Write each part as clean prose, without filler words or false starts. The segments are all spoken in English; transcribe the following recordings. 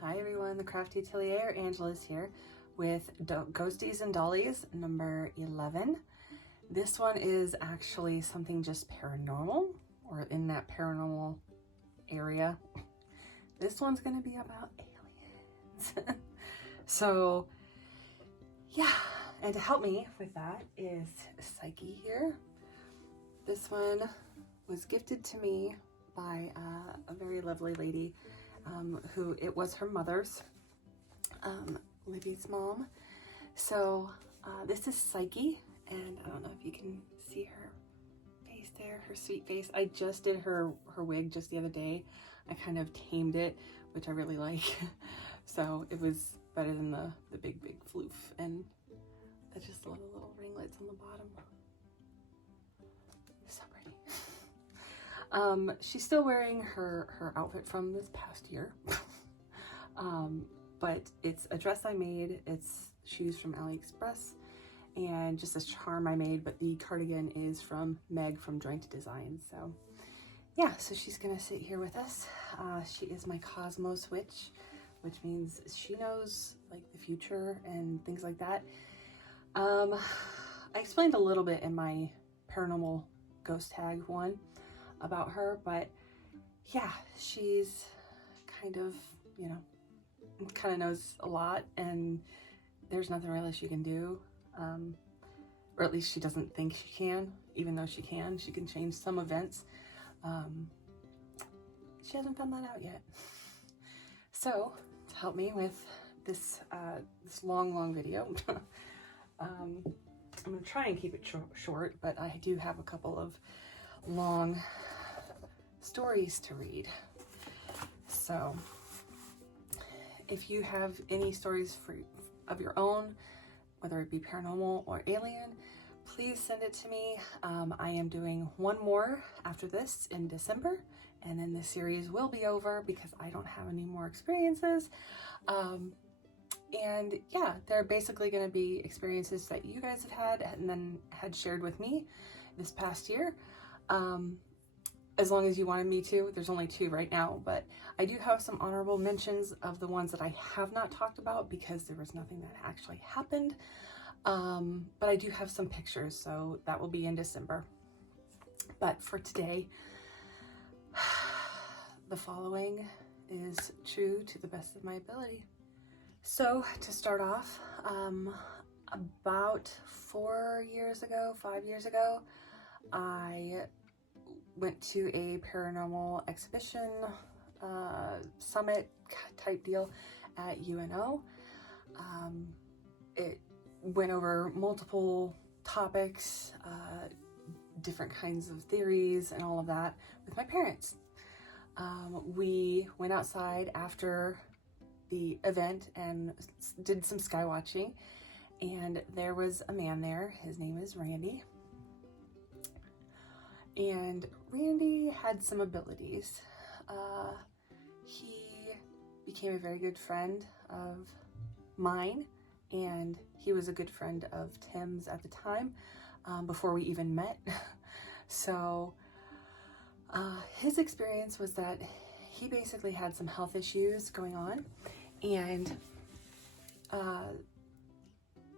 Hi everyone, the Crafty Atelier, Angela's here with Ghosties and Dollies number 11. This one is actually something just paranormal, or in that paranormal area. This one's gonna be about aliens. So yeah, and to help me with that is Psyche here. This one was gifted to me by a very lovely lady who it was her mother's, Libby's mom. So this is Psyche, and I don't know if you can see her face there, her sweet face. I just did her wig just the other day. I kind of tamed it, which I really like. So it was better than the big floof, and I just love the little ringlets on the bottom. So pretty. She's still wearing her outfit from this past year. But it's a dress I made, it's shoes from AliExpress, and just a charm I made, but the cardigan is from Meg from Joint Design. So yeah, so she's gonna sit here with us. She is my Cosmos witch, which means she knows like the future and things like that. I explained a little bit in my paranormal ghost tag one about her, but yeah, she's kind of, you know, kind of knows a lot, and there's nothing really she can do, or at least she doesn't think she can, even though she can change some events. She hasn't found that out yet. So to help me with this this long video, I'm gonna try and keep it short, but I do have a couple of long stories to read. So if you have any stories of your own, whether it be paranormal or alien, please send it to me. I am doing one more after this in December, and then the series will be over because I don't have any more experiences. And yeah, they're basically going to be experiences that you guys have had and then had shared with me this past year. As long as you wanted me to. There's only 2 right now, but I do have some honorable mentions of the ones that I have not talked about because there was nothing that actually happened. But I do have some pictures, so that will be in December. But for today, the following is true to the best of my ability. So to start off, about 5 years ago, I went to a paranormal exhibition, summit type deal at UNO. It went over multiple topics, different kinds of theories and all of that with my parents. We went outside after the event and did some sky watching, and there was a man there. His name is Randy. And Randy had some abilities. He became a very good friend of mine, and he was a good friend of Tim's at the time, before we even met. So his experience was that he basically had some health issues going on, and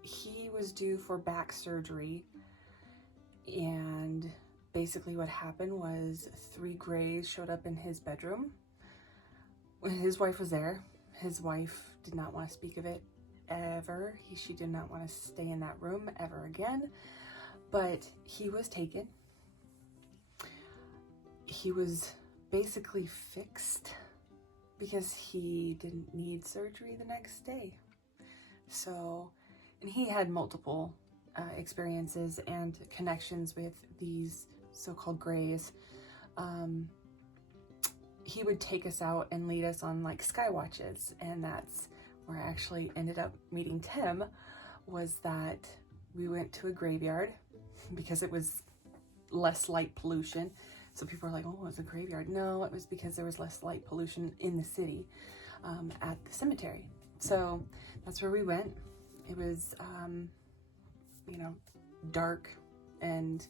he was due for back surgery, and basically what happened was 3 grays showed up in his bedroom. When his wife was there, his wife did not want to speak of it ever. She did not want to stay in that room ever again, but he was taken. He was basically fixed because he didn't need surgery the next day. So, and he had multiple experiences and connections with these so-called grays. He would take us out and lead us on like sky watches, and that's where I actually ended up meeting Tim. Was that we went to a graveyard because it was less light pollution. So people are like, oh, it's a graveyard. No, it was because there was less light pollution in the city, at the cemetery. So that's where we went. It was, you know, dark, and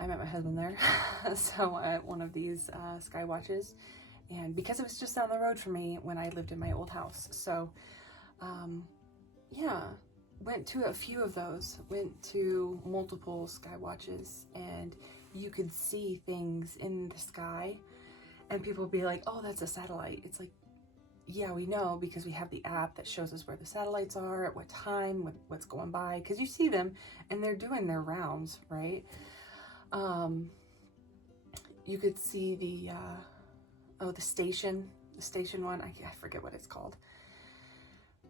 I met my husband there. So at one of these sky watches, and because it was just down the road from me when I lived in my old house. So yeah, went to a few of those, went to multiple sky watches, and you could see things in the sky and people would be like, oh, that's a satellite. It's like, yeah, we know because we have the app that shows us where the satellites are, at what time, what's going by, because you see them and they're doing their rounds, right? You could see the station one, I forget what it's called.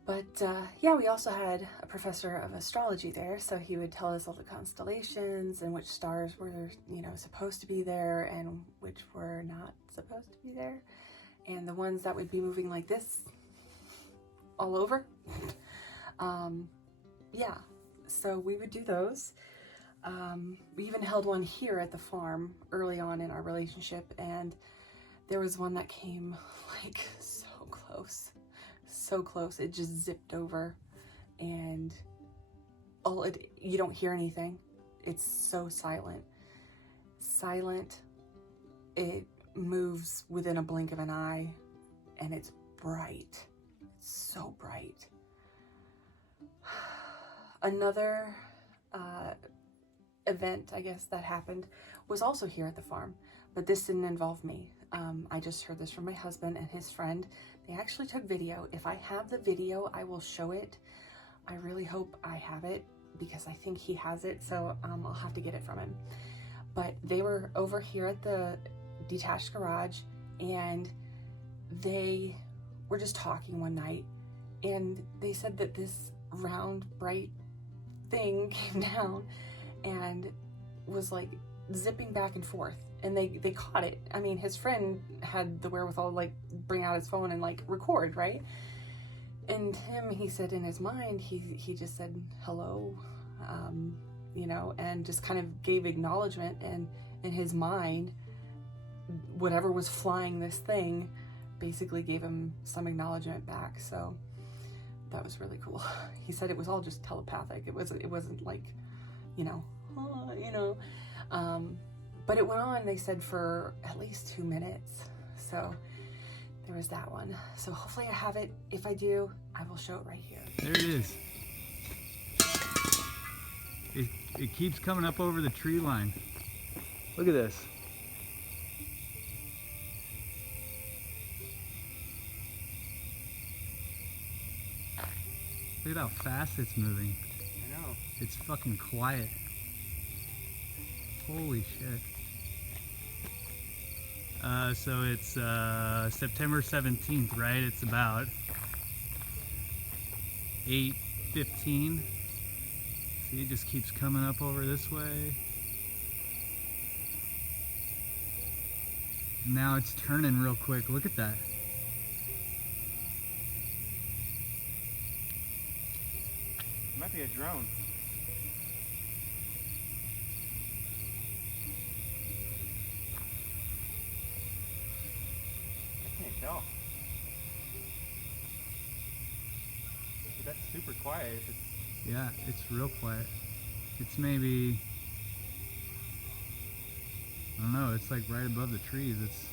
But yeah, we also had a professor of astrology there, so he would tell us all the constellations and which stars were, you know, supposed to be there and which were not supposed to be there, and the ones that would be moving like this all over. Yeah, so we would do those. We even held one here at the farm early on in our relationship, and there was one that came like so close, it just zipped over, and you don't hear anything. It's so silent, it moves within a blink of an eye, and it's bright, it's so bright. Another event, I guess, that happened was also here at the farm, but this didn't involve me. I just heard this from my husband and his friend. They actually took video. If I have the video, I will show it. I really hope I have it because I think he has it, so I'll have to get it from him. But they were over here at the detached garage, and they were just talking one night, and they said that this round, bright thing came down and was like zipping back and forth, and they caught it. I mean, his friend had the wherewithal to like bring out his phone and like record, right? And he said in his mind, he just said hello, you know, and just kind of gave acknowledgement, and in his mind, whatever was flying this thing basically gave him some acknowledgement back. So that was really cool. He said it was all just telepathic. It wasn't like, you know, but it went on, they said, for at least 2 minutes. So there was that one. So hopefully I have it. If I do, I will show it right here. There it is. It keeps coming up over the tree line. Look at this. Look at how fast it's moving. I know. It's fucking quiet. Holy shit. So it's September 17th, right? It's about 8:15. See, it just keeps coming up over this way. And now it's turning real quick. Look at that. It might be a drone. I can't tell. But that's super quiet. If it's... Yeah, it's real quiet. It's maybe, I don't know, it's like right above the trees. It's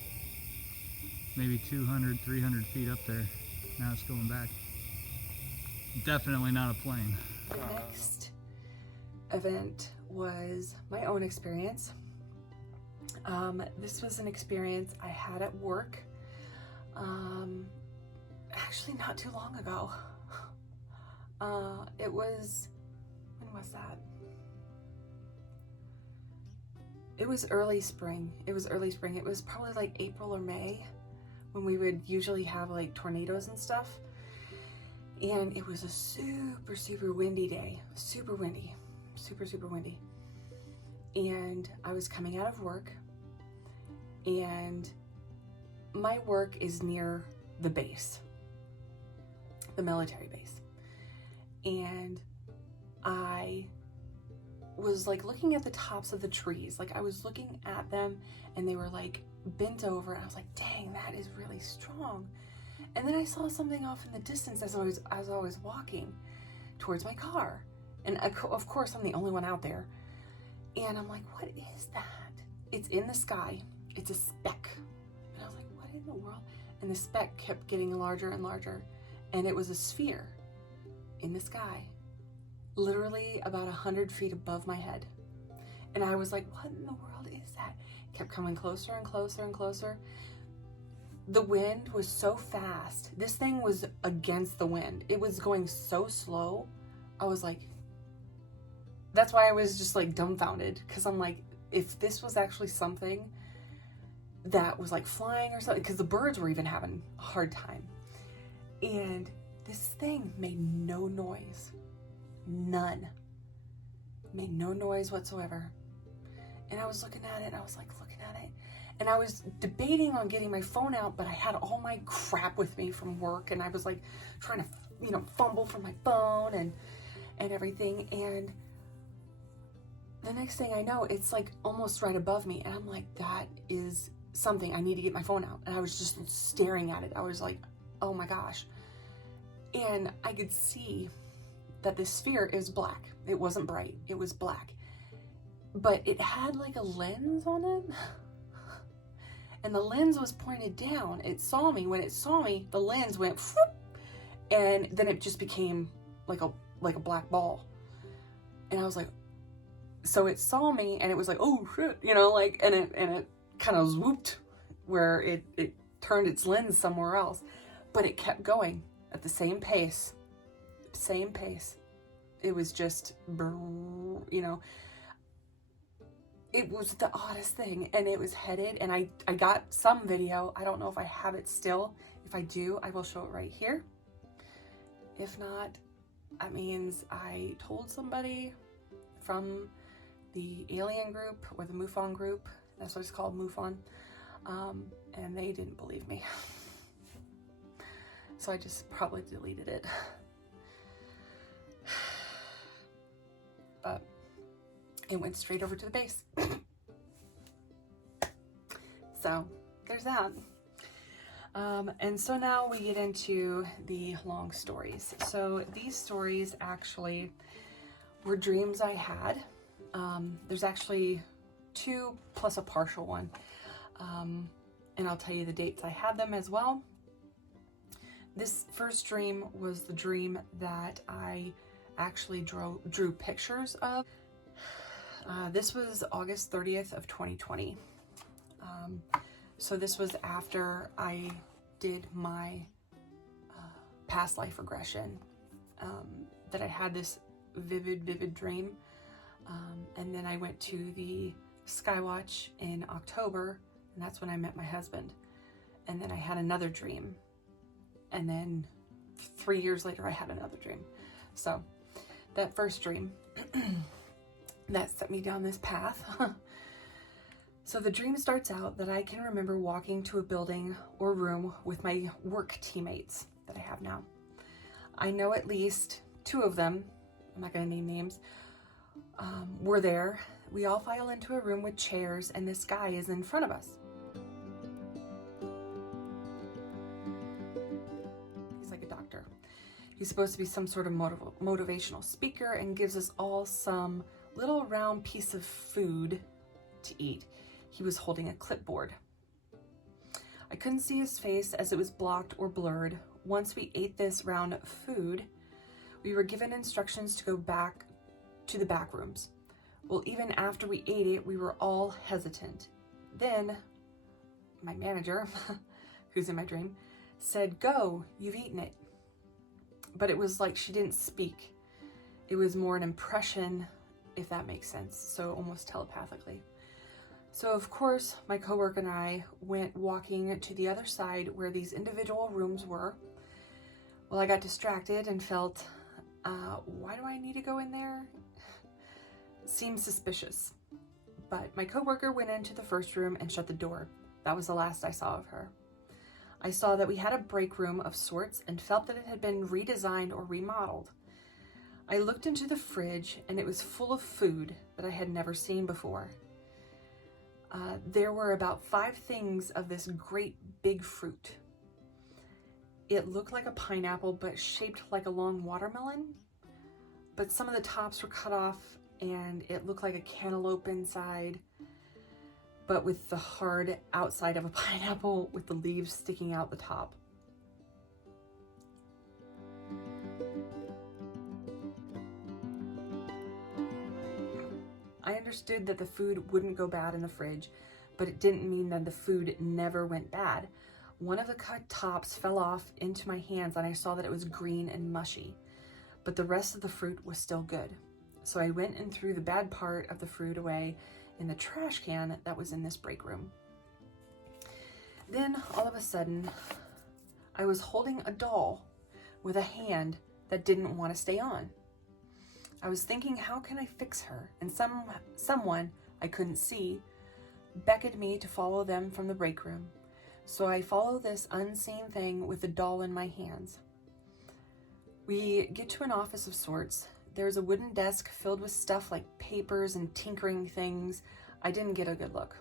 maybe 200, 300 feet up there. Now it's going back. Definitely not a plane. The next event was my own experience. This was an experience I had at work, actually not too long ago. It was, when was that? It was early spring. It was probably like April or May, when we would usually have like tornadoes and stuff. And it was a super windy day. Super windy. And I was coming out of work, and my work is near the base, the military base. And I was like looking at the tops of the trees. Like I was looking at them, and they were like bent over, and I was like, dang, that is really strong. And then I saw something off in the distance as I was walking towards my car. And of course, I'm the only one out there. And I'm like, what is that? It's in the sky. It's a speck. And I was like, what in the world? And the speck kept getting larger and larger. And it was a sphere in the sky, literally about 100 feet above my head. And I was like, what in the world is that? It kept coming closer and closer and closer. The wind was so fast. This thing was against the wind. It was going so slow. I was like, that's why I was just like dumbfounded, because I'm like, if this was actually something that was like flying or something, because the birds were even having a hard time. And this thing made no noise. None. Made no noise whatsoever. And I was looking at it, and I was like looking at it. And I was debating on getting my phone out, but I had all my crap with me from work, and I was like trying to, you know, fumble for my phone and everything. And the next thing I know, it's like almost right above me. And I'm like, that is something. I need to get my phone out. And I was just staring at it. I was like, oh my gosh. And I could see that this sphere is black. It wasn't bright. It was black. But it had like a lens on it. And the lens was pointed down. It saw me. When it saw me, the lens went whoop, and then it just became like a black ball. And I was like, so it saw me, and it was like, oh shit, you know, like, and it kind of swooped where it turned its lens somewhere else. But it kept going at the same pace. Same pace. It was just, you know, it was the oddest thing. And it was headed, and I got some video. I don't know if I have it still. If I do, I will show it right here. If not, that means I told somebody from the alien group or the MUFON group. That's what it's called, MUFON. And they didn't believe me. So I just probably deleted it. But it went straight over to the base. So there's that. And so now we get into the long stories. So these stories actually were dreams I had. There's actually 2 plus a partial one. And I'll tell you the dates I had them as well. This first dream was the dream that I actually drew pictures of. This was August 30th of 2020. So this was after I did my past life regression, that I had this vivid dream. And then I went to the Skywatch in October, and that's when I met my husband. And then I had another dream. And then 3 years later, I had another dream. So that first dream, that set me down this path. So the dream starts out that I can remember walking to a building or room with my work teammates that I have now. I know at least 2 of them, I'm not going to name names, were there. We all file into a room with chairs, and this guy is in front of us. He's like a doctor. He's supposed to be some sort of motivational speaker, and gives us all some little round piece of food to eat. He was holding a clipboard. I couldn't see his face as it was blocked or blurred. Once we ate this round food, we were given instructions to go back to the back rooms. Well, even after we ate it, we were all hesitant. Then my manager, who's in my dream, said, "Go, you've eaten it." But it was like she didn't speak. It was more an impression, if that makes sense, so almost telepathically. So of course, my coworker and I went walking to the other side where these individual rooms were. Well, I got distracted and felt, why do I need to go in there? Seemed suspicious. But my coworker went into the first room and shut the door. That was the last I saw of her. I saw that we had a break room of sorts and felt that it had been redesigned or remodeled. I looked into the fridge, and it was full of food that I had never seen before. There were about 5 things of this great big fruit. It looked like a pineapple, but shaped like a long watermelon. But some of the tops were cut off and it looked like a cantaloupe inside, but with the hard outside of a pineapple with the leaves sticking out the top. I understood that the food wouldn't go bad in the fridge, but it didn't mean that the food never went bad. One of the cut tops fell off into my hands and I saw that it was green and mushy, but the rest of the fruit was still good. So I went and threw the bad part of the fruit away in the trash can that was in this break room. Then all of a sudden, I was holding a doll with a hand that didn't want to stay on. I was thinking, how can I fix her? And someone I couldn't see beckoned me to follow them from the break room. So I follow this unseen thing with the doll in my hands. We get to an office of sorts. There's a wooden desk filled with stuff like papers and tinkering things. I didn't get a good look.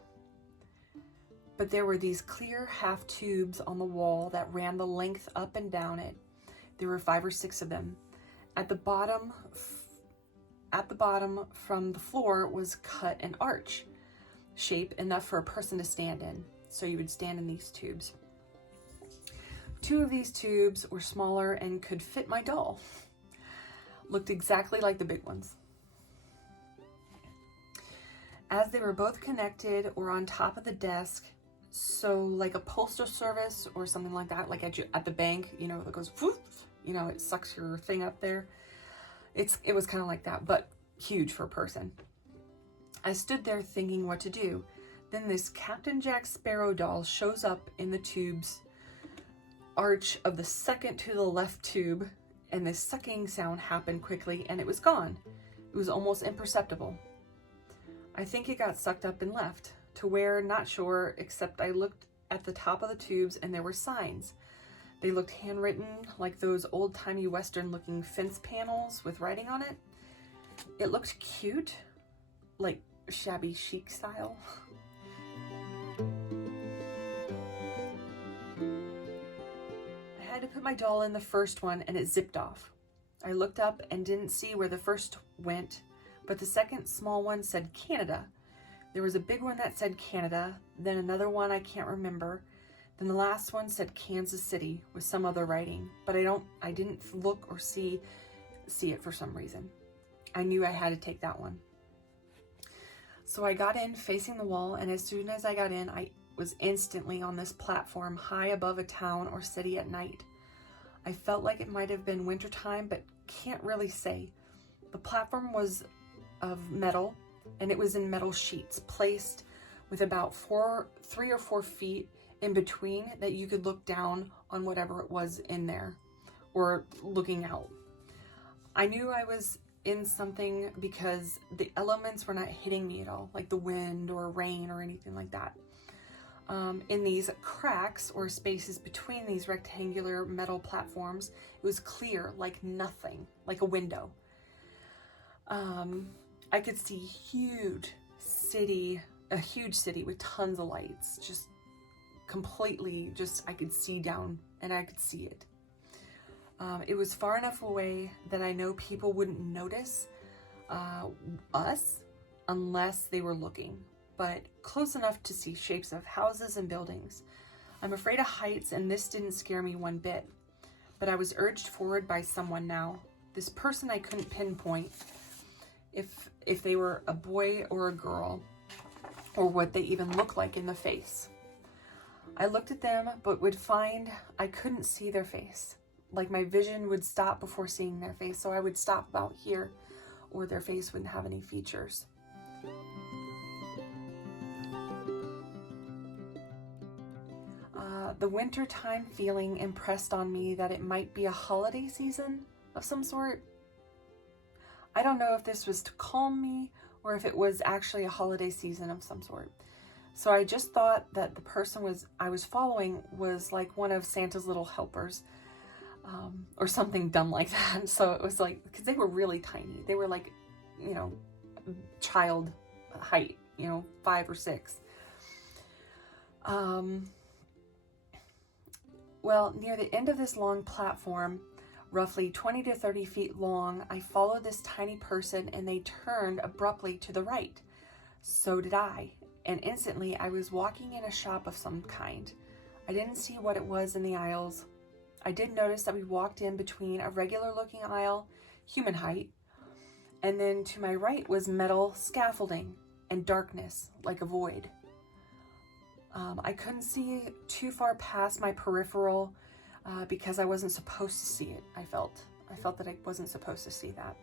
But there were these clear half tubes on the wall that ran the length up and down it. There were 5 or 6 of them. At the bottom from the floor was cut an arch shape enough for a person to stand in. So you would stand in these tubes. 2 of these tubes were smaller and could fit my doll. Looked exactly like the big ones. As they were both connected or on top of the desk, so like a postal service or something like that, like at the bank, you know, that goes, whoop, you know, it sucks your thing up there. It was kind of like that, but huge for a person. I stood there thinking what to do. Then this Captain Jack Sparrow doll shows up in the tube's arch of the second to the left tube, and this sucking sound happened quickly and it was gone. It was almost imperceptible. I think it got sucked up and left. To where, not sure, except I looked at the top of the tubes and there were signs. They looked handwritten, like those old-timey Western-looking fence panels with writing on it. It looked cute, like shabby chic style. I had to put my doll in the first one and it zipped off. I looked up and didn't see where the first went, but the second small one said Canada. There was a big one that said Canada, then another one I can't remember. Then the last one said Kansas City with some other writing, but I didn't look or see it for some reason. I knew I had to take that one. So I got in facing the wall, and as soon as I got in, I was instantly on this platform high above a town or city at night. I felt like it might have been wintertime, but can't really say. The platform was of metal, and it was in metal sheets placed with about 3 or 4 feet in between that you could look down on whatever it was in there or looking out. I knew I was in something because the elements were not hitting me at all, like the wind or rain or anything like that. In these cracks or spaces between these rectangular metal platforms, it was clear, like nothing, like a window. I could see a huge city with tons of lights, just completely, I could see down and I could see it. It was far enough away that I know people wouldn't notice us unless they were looking, but close enough to see shapes of houses and buildings. I'm afraid of heights, and this didn't scare me one bit, but I was urged forward by someone now. This person I couldn't pinpoint if they were a boy or a girl, or what they even looked like in the face. I looked at them, but would find I couldn't see their face. Like my vision would stop before seeing their face, so I would stop about here, or their face wouldn't have any features. The wintertime feeling impressed on me that it might be a holiday season of some sort. I don't know if this was to calm me or if it was actually a holiday season of some sort. So I just thought that the person I was following was like one of Santa's little helpers, or something dumb like that. So it was like, because they were really tiny. They were like, child height, 5 or 6. Well, near the end of this long platform roughly 20 to 30 feet long. I followed this tiny person and they turned abruptly to the right. So did I. And instantly I was walking in a shop of some kind. I didn't see what it was in the aisles. I did notice that we walked in between a regular looking aisle, human height, and then to my right was metal scaffolding and darkness like a void. I couldn't see too far past my peripheral because I wasn't supposed to see it. I felt that I wasn't supposed to see that.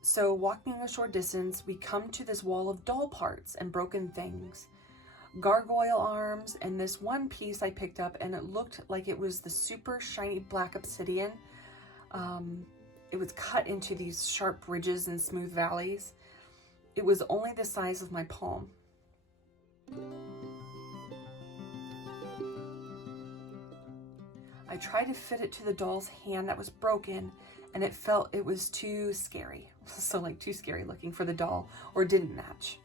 So walking a short distance, we come to this wall of doll parts and broken things. Gargoyle arms and this one piece I picked up, and it looked like it was the super shiny black obsidian. It was cut into these sharp ridges and smooth valleys. It was only the size of my palm. I tried to fit it to the doll's hand that was broken, and it was too scary. So like too scary looking for the doll, or didn't match.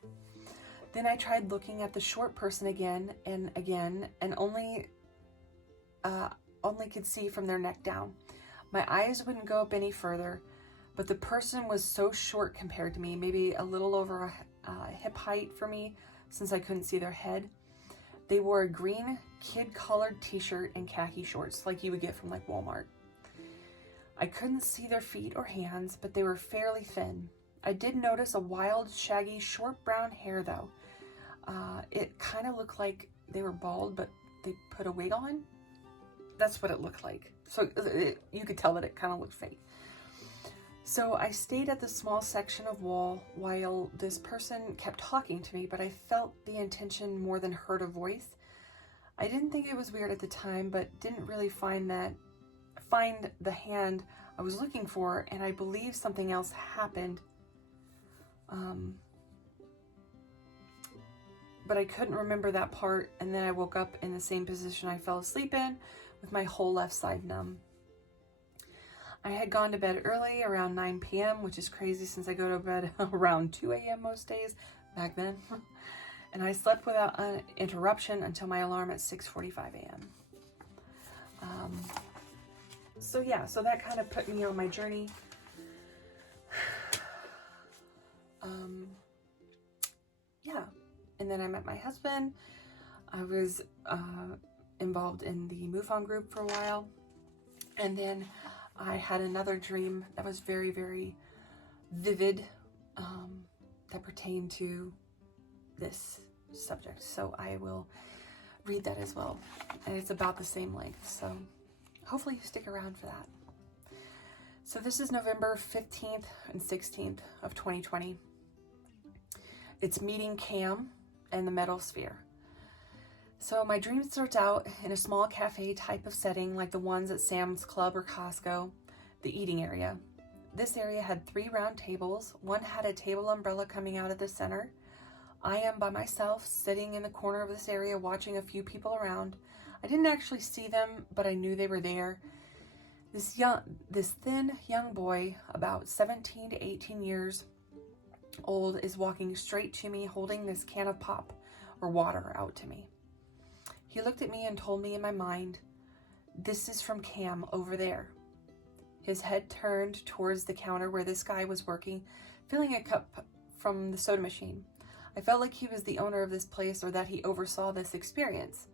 Then I tried looking at the short person again, and only could see from their neck down. My eyes wouldn't go up any further, but the person was so short compared to me, maybe a little over a hip height for me, since I couldn't see their head. They wore a green kid-colored t-shirt and khaki shorts, like you would get from like Walmart. I couldn't see their feet or hands, but they were fairly thin. I did notice a wild, shaggy, short brown hair though. It kind of looked like they were bald, but they put a wig on. That's what it looked like. So you could tell that it kind of looked fake. So I stayed at the small section of wall while this person kept talking to me, but I felt the intention more than heard a voice. I didn't think it was weird at the time, but didn't really find the hand I was looking for, and I believe something else happened. But I couldn't remember that part, and then I woke up in the same position I fell asleep in, with my whole left side numb. I had gone to bed early, around 9 p.m., which is crazy since I go to bed around 2 a.m. most days back then. And I slept without an interruption until my alarm at 6:45 a.m. So that kind of put me on my journey. And then I met my husband. I was involved in the MUFON group for a while. And then I had another dream that was very, very vivid, that pertained to this subject. So I will read that as well. And it's about the same length. So hopefully you stick around for that. So this is November 15th and 16th of 2020. It's meeting Cam and the metal sphere. So my dream starts out in a small cafe type of setting like the ones at Sam's Club or Costco, the eating area. This area had 3 round tables. One had a table umbrella coming out of the center. I am by myself sitting in the corner of this area watching a few people around. I didn't actually see them, but I knew they were there. This thin young boy, about 17 to 18 years old, is walking straight to me holding this can of pop or water out to me. He looked at me and told me in my mind, "This is from Cam over there." His head turned towards the counter where this guy was working, filling a cup from the soda machine. I felt like he was the owner of this place, or that he oversaw this experience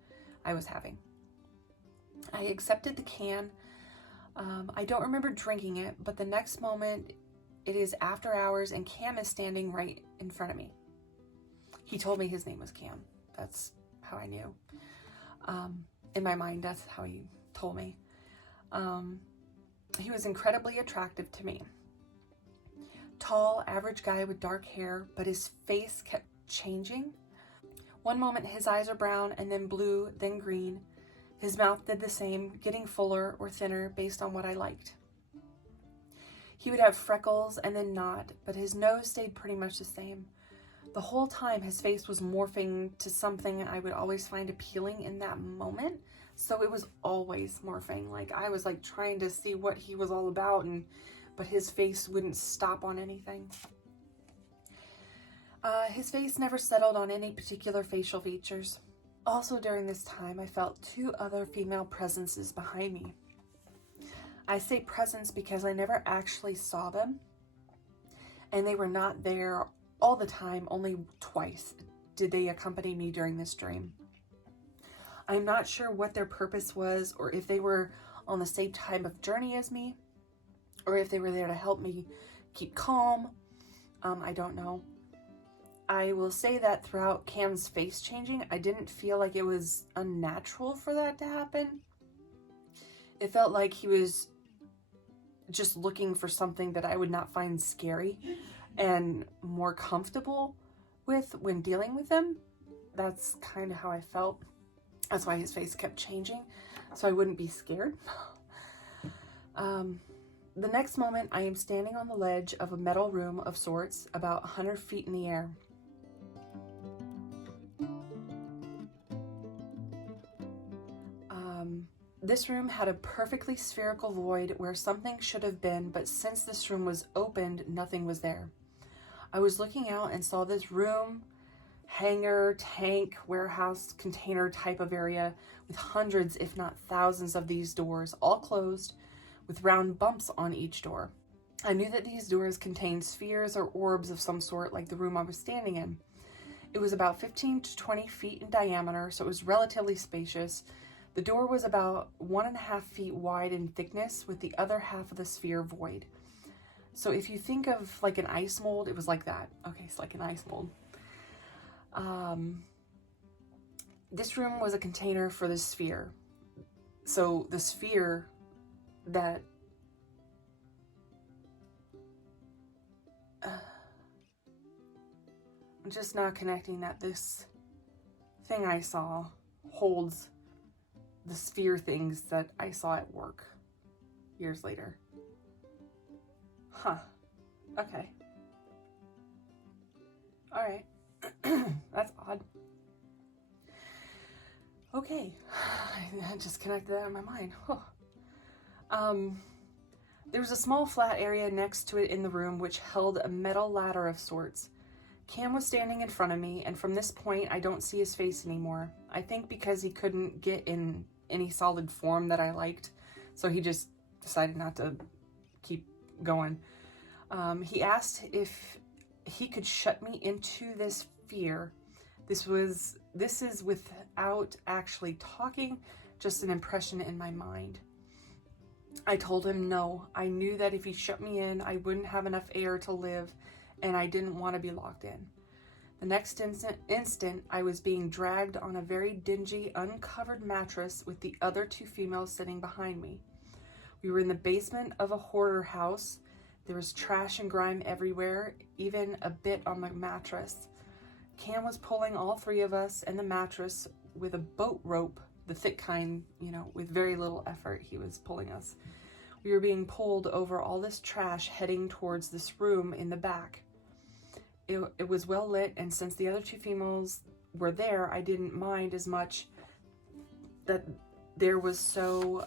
I was having. I accepted the can. I don't remember drinking it, but the next moment it is after hours and Cam is standing right in front of me. He told me his name was Cam. That's how I knew. In my mind, that's how he told me. He was incredibly attractive to me. Tall, average guy with dark hair, but his face kept changing. One moment his eyes are brown and then blue, then green. His mouth did the same, getting fuller or thinner based on what I liked. He would have freckles and then not, but his nose stayed pretty much the same. The whole time his face was morphing to something I would always find appealing in that moment. So it was always morphing. Like I was like trying to see what he was all about, but his face wouldn't stop on anything. His face never settled on any particular facial features. Also during this time, I felt 2 other female presences behind me. I say presence because I never actually saw them, and they were not there all the time. Only twice did they accompany me during this dream. I'm not sure what their purpose was, or if they were on the same type of journey as me, or if they were there to help me keep calm. I don't know. I will say that throughout Cam's face changing, I didn't feel like it was unnatural for that to happen. It felt like he was just looking for something that I would not find scary and more comfortable with when dealing with him. That's kind of how I felt. That's why his face kept changing, so I wouldn't be scared. The next moment, I am standing on the ledge of a metal room of sorts, about 100 feet in the air. This room had a perfectly spherical void where something should have been, but since this room was opened, nothing was there. I was looking out and saw this room, hangar, tank, warehouse, container type of area with hundreds, if not thousands of these doors, all closed, with round bumps on each door. I knew that these doors contained spheres or orbs of some sort, like the room I was standing in. It was about 15 to 20 feet in diameter, so it was relatively spacious. The door was about 1.5 feet wide in thickness, with the other half of the sphere void. So if you think of like an ice mold, it was like that. Okay, it's like an ice mold. This room was a container for the sphere. So the sphere that I'm just not connecting that this thing I saw holds the sphere things that I saw at work years later. Huh. Okay. All right. That's odd. Okay. I just connected that in my mind. There was a small flat area next to it in the room which held a metal ladder of sorts. Cam was standing in front of me, and from this point I don't see his face anymore. I think because he couldn't get in any solid form that I liked, so he just decided not to keep going. He asked if he could shut me into this sphere. This is without actually talking, just an impression in my mind. I told him no. I knew that if he shut me in, I wouldn't have enough air to live, and I didn't want to be locked in. The next instant, I was being dragged on a very dingy, uncovered mattress with the other 2 females sitting behind me. We were in the basement of a hoarder house. There was trash and grime everywhere, even a bit on the mattress. Cam was pulling all 3 of us and the mattress with a boat rope, the thick kind, with very little effort he was pulling us. We were being pulled over all this trash heading towards this room in the back. It was well lit, and since the other 2 females were there, I didn't mind as much that there was so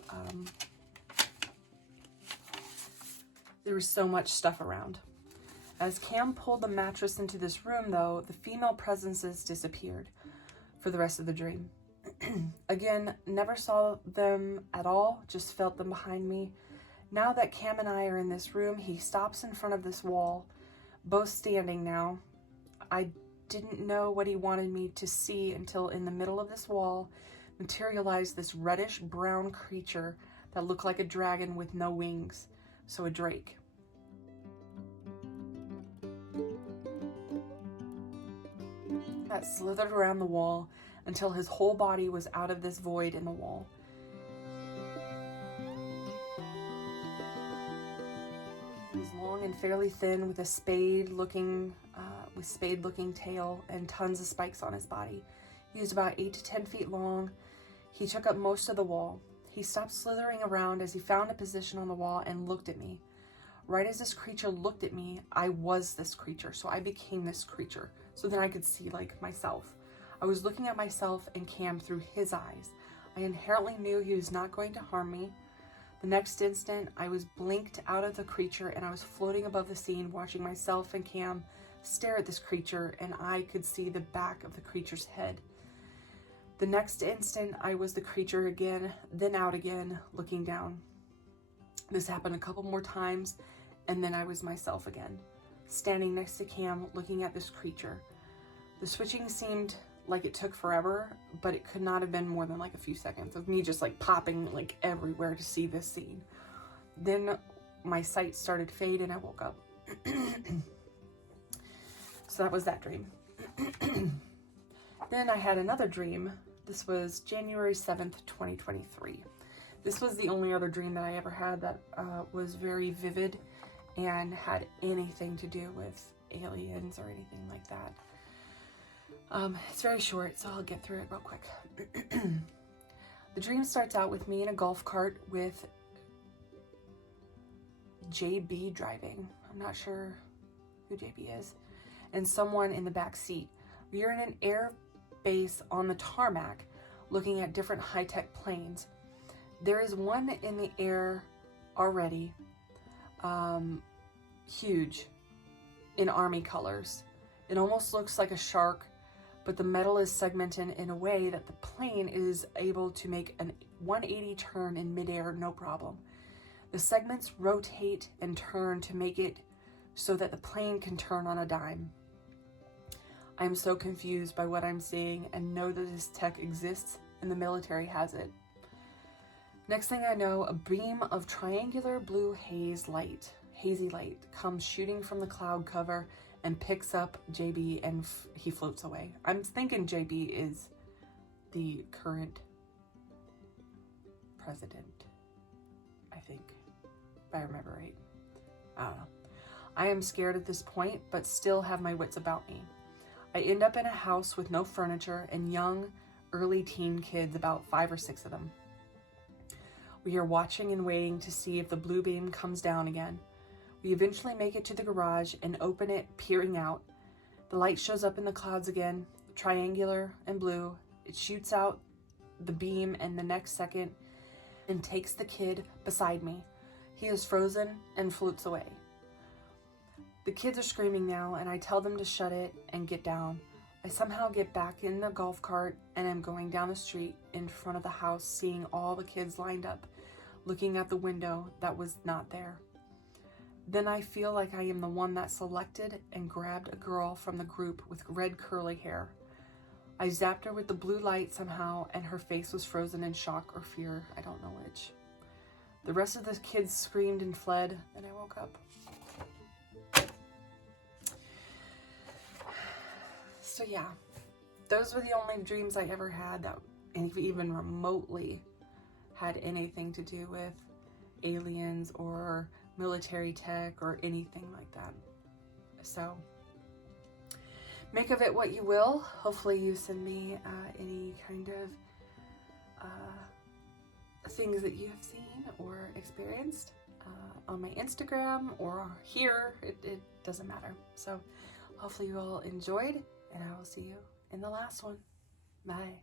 much stuff around. As Cam pulled the mattress into this room, though, the female presences disappeared for the rest of the dream. Again, never saw them at all, just felt them behind me. Now that Cam and I are in this room, he stops in front of this wall, both standing now. I didn't know what he wanted me to see until in the middle of this wall materialized this reddish brown creature that looked like a dragon with no wings, so a drake. That slithered around the wall until his whole body was out of this void in the wall. He was long and fairly thin, with a spade-looking tail and tons of spikes on his body. He was about 8 to 10 feet long. He took up most of the wall. He stopped slithering around as he found a position on the wall and looked at me. Right as this creature looked at me, I was this creature, so I became this creature. So then I could see, myself. I was looking at myself and Cam through his eyes. I inherently knew he was not going to harm me. The next instant, I was blinked out of the creature and I was floating above the scene, watching myself and Cam stare at this creature, and I could see the back of the creature's head. The next instant, I was the creature again, then out again, looking down. This happened a couple more times, and then I was myself again, standing next to Cam, looking at this creature. The switching seemed like it took forever, but it could not have been more than like a few seconds of me just like popping like everywhere to see this scene. Then my sight started to fade and I woke up. So that was that dream. Then I had another dream. This was January 7th, 2023. This was the only other dream that I ever had that was very vivid and had anything to do with aliens or anything like that. It's very short, so I'll get through it real quick. The dream starts out with me in a golf cart with JB driving. I'm not sure who JB is. And someone in the back seat. We are in an air base on the tarmac looking at different high-tech planes. There is one in the air already, huge, in army colors. It almost looks like a shark, but the metal is segmented in a way that the plane is able to make a 180 turn in midair, no problem. The segments rotate and turn to make it so that the plane can turn on a dime. I am so confused by what I'm seeing and know that this tech exists and the military has it. Next thing I know, a beam of triangular blue hazy light comes shooting from the cloud cover and picks up JB and he floats away. I'm thinking JB is the current president, I think, if I remember right. I don't know. I am scared at this point, but still have my wits about me. I end up in a house with no furniture and young, early teen kids, about 5 or 6 of them. We are watching and waiting to see if the blue beam comes down again. We eventually make it to the garage and open it, peering out. The light shows up in the clouds again, triangular and blue. It shoots out the beam and the next second and takes the kid beside me. He is frozen and floats away. The kids are screaming now, and I tell them to shut it and get down. I somehow get back in the golf cart and am going down the street in front of the house, seeing all the kids lined up, looking at the window that was not there. Then I feel like I am the one that selected and grabbed a girl from the group with red curly hair. I zapped her with the blue light somehow, and her face was frozen in shock or fear. I don't know which. The rest of the kids screamed and fled, and I woke up. So yeah, those were the only dreams I ever had that even remotely had anything to do with aliens or military tech or anything like that. So make of it what you will. Hopefully you send me any kind of things that you have seen or experienced on my Instagram or here. It doesn't matter. So hopefully you all enjoyed, and I will see you in the last one. Bye.